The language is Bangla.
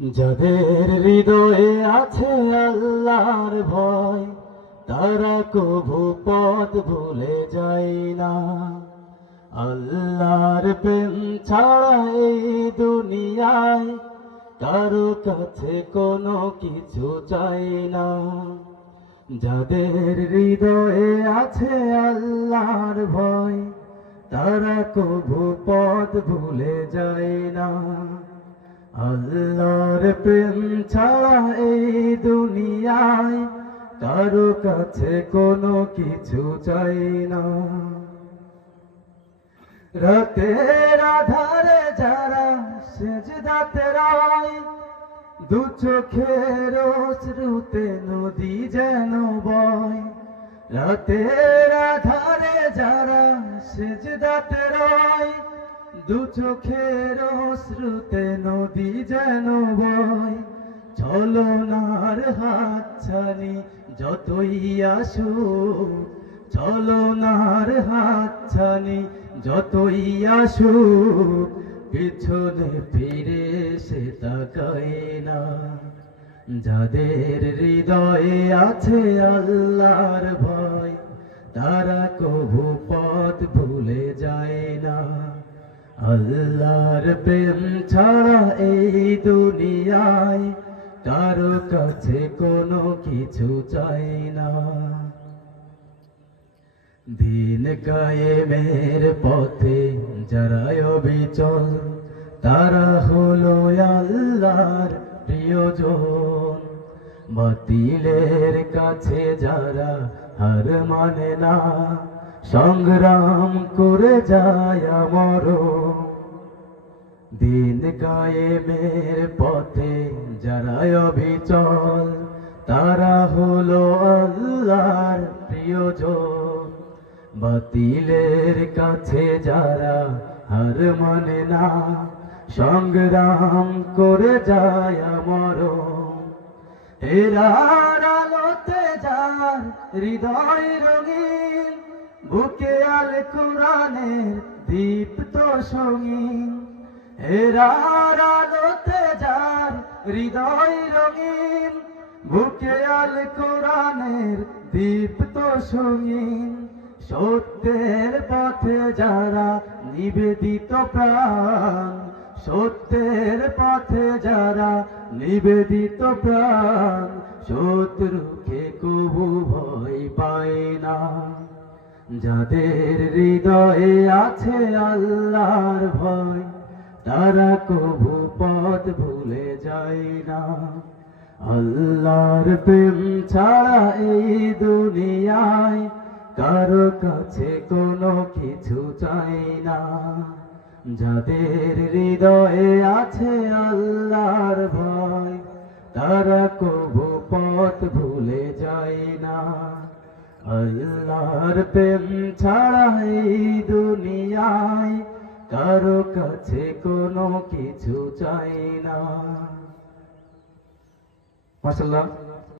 যাদের হৃদয়ে আছে আল্লাহর ভয়, তারা কভু পথ ভুলে যায় না। আল্লাহর প্রেম ছাড়া এই দুনিয়ায় কারো কাছে কোনো কিছু চাই না। যাদের হৃদয়ে আছে আল্লাহর ভয়, তারা কভু পথ ভুলে যায় না। আল্লাহর প্রেম ছাড়া এই দুনিয়ায় কারো কাছে কোনো কিছু চাই না। রাতের আধারে যারা সেজদাতে রয়, দু চোখের অশ্রুতে নদী যেন বয়। রাতের আধারে যারা সেজদাতে রয়, দু চোখের অশ্রুতে নদী যেন বয়। চলনার হাতছানি যতই আসুক, চলনার হাতছানি যতই আসুক, পিছনে ফিরে সে তাকায় না। যাদের হৃদয়ে আছে আল্লাহর ভয়, তারা কভু পথ ভুলে যায় না। আল্লাহর প্রেম ছাড়া এই দুনিয়ায় কারো কাছে কোনো কিছু চাই না। দিন কায়েমের পথে যারা অবিচল, তারা হলো আল্লাহর প্রিয়জন। বাতিলের কাছে যারা হার মানে না, সংগ্রাম করে যায় মরণ। দিন কায়েমের পথে যারা অবিচল, তারা হলো আল্লাহর প্রিয়জন। বাতিলের কাছে যারা হার মানে না, সংগ্রাম করে যায় মরণ। হেরার আলোতে যার হৃদয় রঙিন, বুকে আল কোরআনের দীপ্ত সঙ্গীন। হেরার আলোতে যার হৃদয় রঙিন, বুকে আল কোরআনের দীপ্ত সঙ্গীন। সত্যের পথে যারা নিবেদিত প্রাণ, সত্যের পথে যারা নিবেদিত প্রাণ, শত্রুকে কবু ভয় পায় না। যাদের হৃদয়ে আছে আল্লাহর ভয়, তারা কবু পথ ভুলে যায় না। আল্লাহর প্রেম ছাড়া এই দুনিয়ায় কারো কাছে কোনো কিছু চাই না। যাদের হৃদয়ে আছে আল্লাহর ভয়, তারা কবু পথ ভুলে যায় না। আল্লাহর প্রেম ছাড়া এই দুনিয়ায় কারো কাছে কোনো কিছু চাই না। মাশাআল্লাহ।